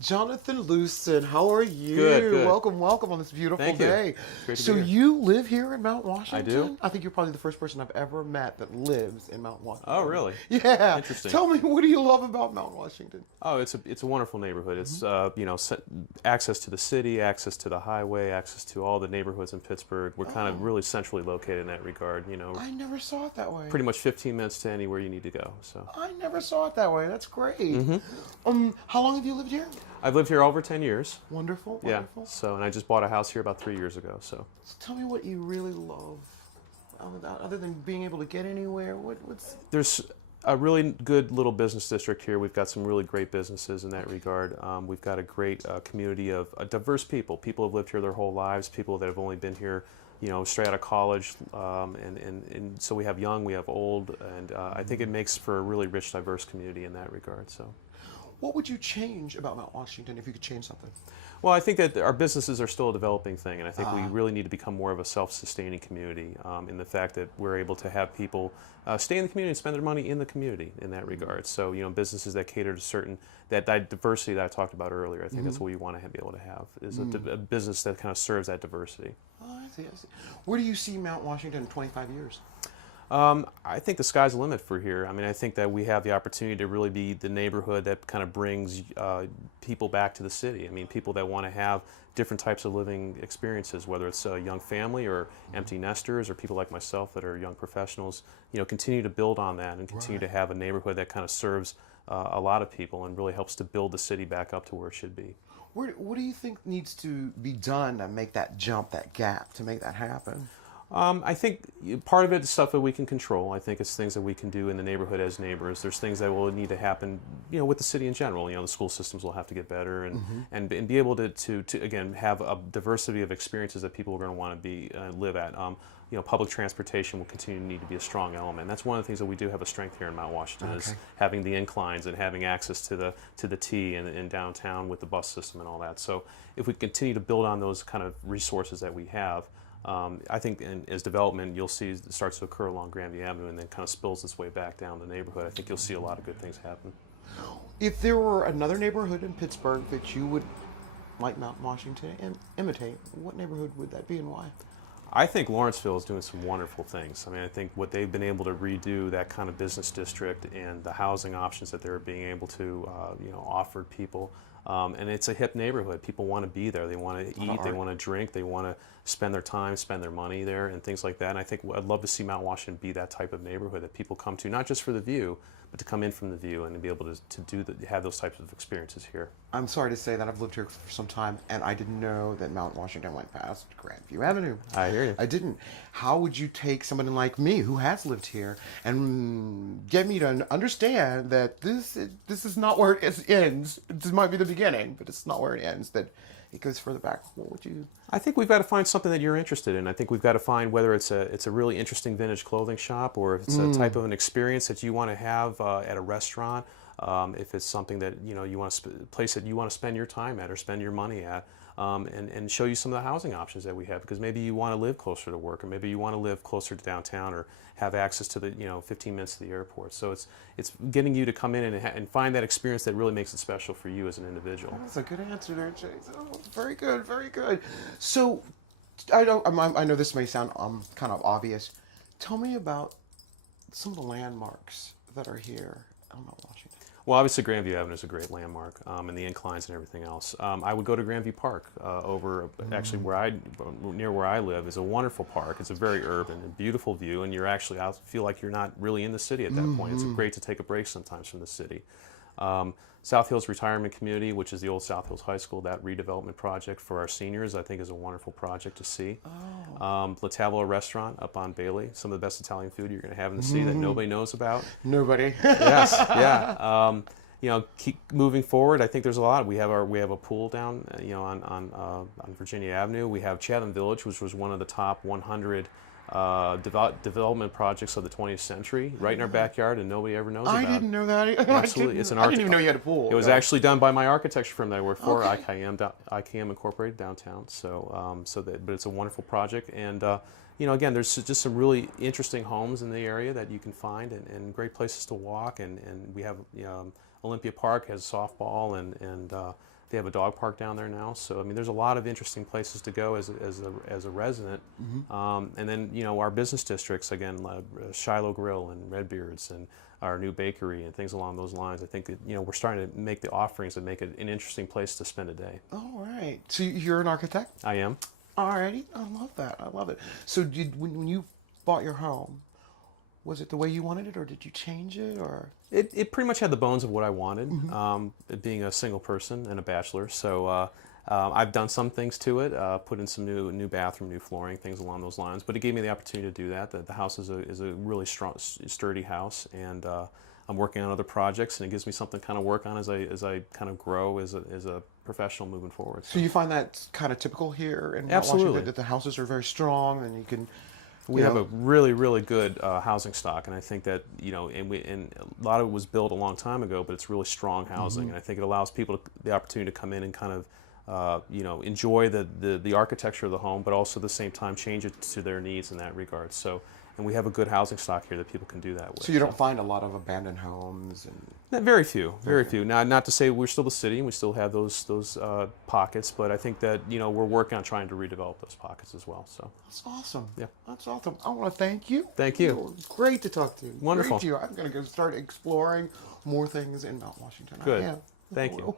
Jonathan Lusin, how are you? Good. Welcome on this beautiful Thank you. day. It's great to So be here. you live here in Mount Washington? I do. I think you're probably the first person I've ever met that lives in Mount Washington. Oh, really? Yeah. Interesting. Tell me, what do you love about Mount Washington? Oh, it's a wonderful neighborhood. It's access to the city, access to the highway, access to all the neighborhoods in Pittsburgh. We're kind of really centrally located in that regard. I never saw it that way. Pretty much 15 minutes to anywhere you need to go. So I never saw it that way. That's great. How long have you lived here? I've lived here over 10 years. Wonderful. Yeah. So and I just bought a house here about 3 years ago. So Tell me what you really love, other than being able to get anywhere. What's there's a really good little business district here. We've got some really great businesses in that regard. We've got a great community of diverse people. People have lived here their whole lives. People that have only been here, straight out of college. And so we have young, we have old, and I think it makes for a really rich, diverse community in that regard. So. What would you change about Mount Washington if you could change something? Well, I think that our businesses are still a developing thing, and I think we really need to become more of a self-sustaining community in the fact that we're able to have people stay in the community and spend their money in the community in that regard. So, businesses that cater to certain, that diversity that I talked about earlier, I think that's what we want to be able to have, is a business that kind of serves that diversity. Oh, I see. Where do you see Mount Washington in 25 years? I think the sky's the limit for here. I mean, I think that we have the opportunity to really be the neighborhood that kind of brings people back to the city. I mean, people that want to have different types of living experiences, whether it's a young family or empty nesters or people like myself that are young professionals, continue to build on that and continue to have a neighborhood that kind of serves a lot of people and really helps to build the city back up to where it should be. What do you think needs to be done to make that jump, that gap, to make that happen? I think part of it is stuff that we can control. I think it's things that we can do in the neighborhood as neighbors. There's things that will need to happen, with the city in general. The school systems will have to get better and be able to again have a diversity of experiences that people are going to want to live at. Public transportation will continue to need to be a strong element. That's one of the things that we do have a strength here in Mount Washington is having the inclines and having access to the T in downtown with the bus system and all that. So if we continue to build on those kind of resources that we have, I think as development, you'll see it starts to occur along Grandview Avenue and then kind of spills its way back down the neighborhood. I think you'll see a lot of good things happen. If there were another neighborhood in Pittsburgh that you would like Mount Washington to imitate, what neighborhood would that be and why? I think Lawrenceville is doing some wonderful things. I mean, I think what they've been able to redo, that kind of business district and the housing options that they're being able to offer people. And it's a hip neighborhood. People want to be there. They want to eat. They want to drink. They want to spend their time, spend their money there, and things like that. And I think I'd love to see Mount Washington be that type of neighborhood that people come to, not just for the view, but to come in from the view and to be able to have those types of experiences here. I'm sorry to say that I've lived here for some time, and I didn't know that Mount Washington went past Grandview Avenue. I hear you. I didn't. How would you take someone like me who has lived here and get me to understand that this is not where it ends? This might be the beginning, but it's not where it ends. That it goes further back. What would you? I think we've got to find something that you're interested in. I think we've got to find whether it's a really interesting vintage clothing shop or if it's a type of an experience that you want to have at a restaurant. If it's something that you want to place that you want to spend your time at or spend your money at, and show you some of the housing options that we have, because maybe you want to live closer to work, or maybe you want to live closer to downtown, or have access to the 15 minutes to the airport. So it's getting you to come in and find that experience that really makes it special for you as an individual. That's a good answer there, Chase. Oh, very good, very good. So I know this may sound kind of obvious. Tell me about some of the landmarks that are here on Mount Washington. Well, obviously Grandview Avenue is a great landmark, and the inclines and everything else. I would go to Grandview Park actually near where I live is a wonderful park. It's a very urban and beautiful view, and I feel like you're not really in the city at that point. It's great to take a break sometimes from the city. South Hills Retirement Community, which is the old South Hills High School, that redevelopment project for our seniors, I think is a wonderful project to see. La Tavola Restaurant up on Bailey, some of the best Italian food you're going to have in the city that nobody knows about. Nobody. Yes, yeah. Keep moving forward. I think there's a lot. We have a pool down, on Virginia Avenue. We have Chatham Village, which was one of the top 100 development projects of the 20th century, right in our backyard, and nobody ever knows about it. I didn't know that. Absolutely, it's an art. I didn't even know you had a pool. It was actually done by my architecture firm that I work for, Okay. IKM Incorporated downtown. But it's a wonderful project, and again, there's just some really interesting homes in the area that you can find, and great places to walk, and we have Olympia Park has softball and They have a dog park down there now. So I mean, there's a lot of interesting places to go as a resident. And then our business districts again, Shiloh Grill and Redbeards and our new bakery and things along those lines. I think that, we're starting to make the offerings that make it an interesting place to spend a day. All right. So you're an architect? I am. Alrighty. I love that. I love it. So when you bought your home, was it the way you wanted it, or did you change it, or? It pretty much had the bones of what I wanted, being a single person and a bachelor. So I've done some things to it, put in some new bathroom, new flooring, things along those lines. But it gave me the opportunity to do that. The house is a really strong, sturdy house, and I'm working on other projects, and it gives me something to kind of work on as I kind of grow as a professional moving forward. So you find that kind of typical here in Absolutely. Washington, that the houses are very strong, and you can. We have a really, really good housing stock, and I think that and a lot of it was built a long time ago, but it's really strong housing, and I think it allows people the opportunity to come in and kind of enjoy the architecture of the home, but also at the same time change it to their needs in that regard. So, and we have a good housing stock here that people can do that with. So you don't find a lot of abandoned homes and. Very few, very few. Now, not to say we're still the city, and we still have those pockets, but I think that we're working on trying to redevelop those pockets as well. So That's awesome. Yeah. That's awesome. I want to thank you. Thank you. It was great to talk to you. Wonderful. Great to you. I'm going to go start exploring more things in Mount Washington. Good. I am. Thank you.